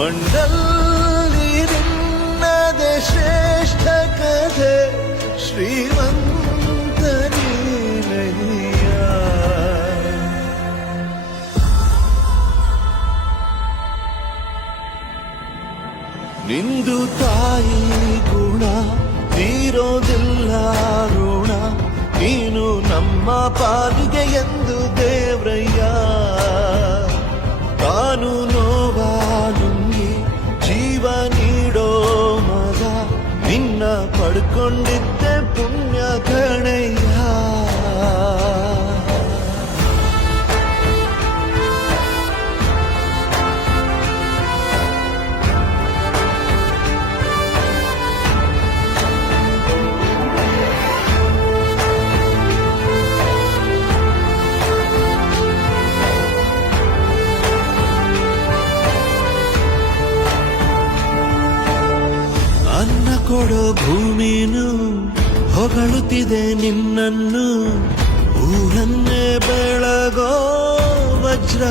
ಮಂಡಲ್ಲಿ ನಿನ್ನದೆ ಶ್ರೇಷ್ಠ ಕಥೆ ಶ್ರೀಮಂತ ನೀನಯ್ಯ. ನಿಂದು ತಾಯಿ ಗುಣ ತೀರೋದಿಲ್ಲ ಋಣ, ನೀನು ನಮ್ಮ ಪಾಲಿಗೆ ಎಂದು ದೇವ್ರಯ್ಯ. ತಾನು ನೋವಾ ನುಂಗಿ ಜೀವ ನೀಡೋ ಮಗ, ನಿನ್ನ ಪಡ್ಕೊಂಡಿದ್ದೆ ಪುಣ್ಯ ಕಣಯ್ಯ. ಅನ್ನ ಕೊಡೋ ಭೂಮಿನು ಹೊಗಳುತ್ತಿದೆ ನಿನ್ನನ್ನು, ಊರನ್ನೇ ಬೆಳಗೋ ವಜ್ರ